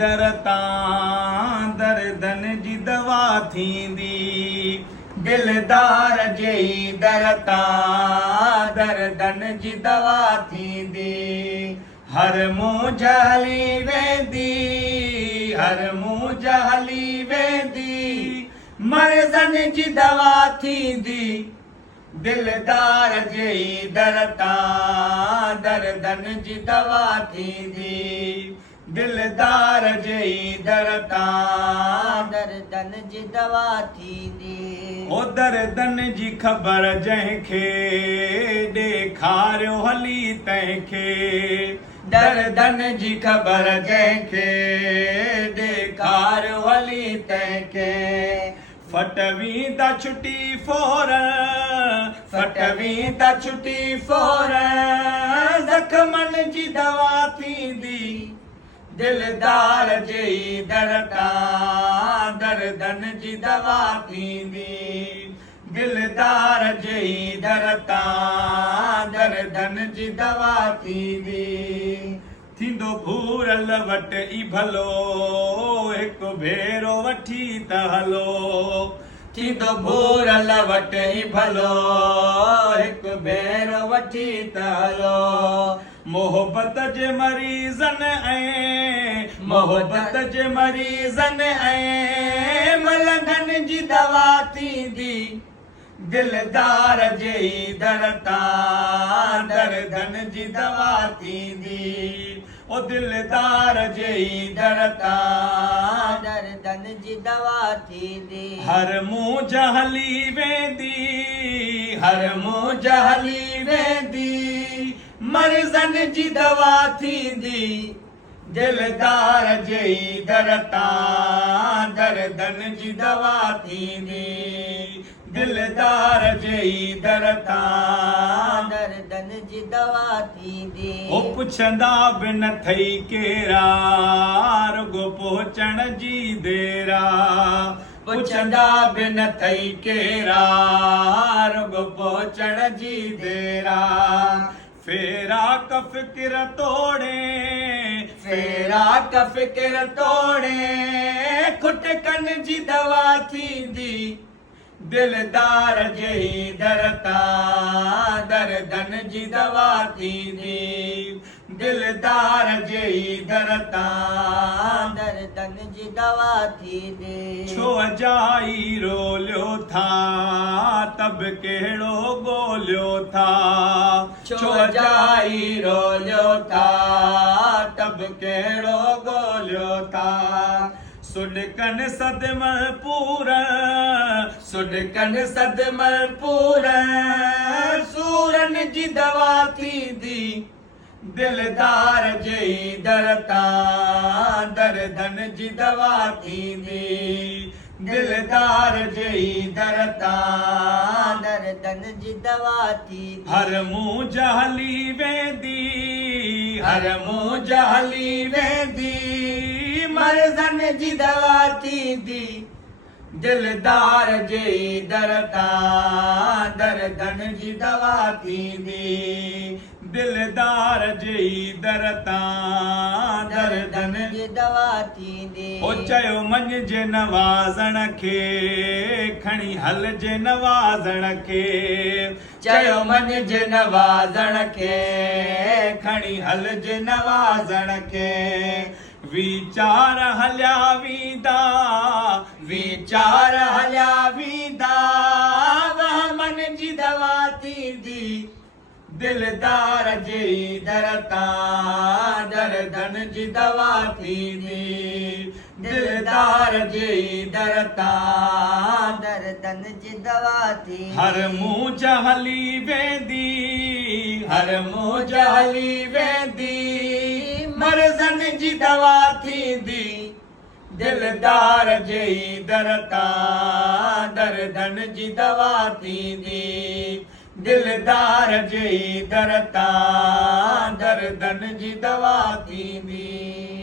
दरतां दर्दन जी दवा थींदी दिलदार जे दरतां दर्दन जी दवा थींदी हर मुंझ हली वेंदी हर मुंझ हली वेंदी मर्ज़न जी दवा थींदी दिलदार जे दरतां दर्दन जी दवा थींदी दिलदार जे दरतां दर्दन जी दवा थींदी ओ दर्दन जी ख़बर जंहिंखे ॾेखारियो हली तंहिंखे दर्दन जी ख़बर जंहिंखे ॾेखारियो हली तंहिंखे फटवी ता छुटी फौरन फटवी ता छुटी फौरन ज़ख़्मनि जी दवा थींदी दिलदार जे दरतां दर्दन जी दवा थींदी दिलदार जे दरतां दर्दन जी दवा थींदी थींदो भूरल वटि ई भलो हिकु भेरो वठी त हलो थींदो भूरल वटि ई भलो हिकु भेरो वठी त हलो मोहब्बत जे मरीज़न ऐं मोहब्बत जे मरीज़न ऐं मलंगनि जी दवा थींदी दिलदार जे दरतां दर्दन जी दवा थींदी ओ दिलदार जे दरतां दर्दन जी दवा थींदी हर मुंझ हली वेंदी हर मुंझ हली वेंदी मर्ज़न जी दवा थींदी दिलदार जे दरतां दर्दन जी दवा थींदी दिलदार जे दरतां दर्दन जी दवा थींदी ओ पुछंदा बि न थई केरा रुगो पहुचण जी देरा पुछंदा बि न थई केरा रुगो पहुचण जी देरा फेरा का फिक्र तोड़े फेरा का फिक्र तोड़े खुटकन जी दवा थींदी दिलदार जे दरतां दर्दन जी दवा थींदी दिलदार जे दरतां दर्दन जी दवा थींदी छो अजाई रोलियो था तब कहिड़ो ॻोल्हियो था छो अजाई रोलियो था तब कहिड़ो ॻोल्हियो था सुॾकन सदमल पूरा सुॾकन सदमल पूरा सूरन जी दवा थींदी दिलदार जे दरतां दर्दन जी दवा थींदी दिलदार जे दरतां दर्दन जी दवा थींदी हर मुंझ हली वेंदी हर मुंझ हली वेंदी मर्ज़न जी दवा थींदी दिलदार जे दरतां दर्दन जी दवा थींदी दिलदार जे दरतां दर्दन जी दवा थींदी ओ चयो मञिजे नवाज़ण खे खणी हलजे नवाज़ण खे चयो मञिजे नवाज़ण खे खणी हलजे नवाज़ण खे वीचार हलिया वेंदा वीचार हलिया वेंदा मन जी दवा थींदी दिलदार जे दरतां दर्दन जी दवा थींदी दिलदार जे दरतां दर्दन जी दवा थींदी हर मुंझ हली वेंदी हर मुंझ हली वेंदी मर्ज़न जी दवा थींदी दिलदार जे दरतां दर्दन जी दवा थींदी दिलदार जे दरतां दर्दन जी दवा थींदी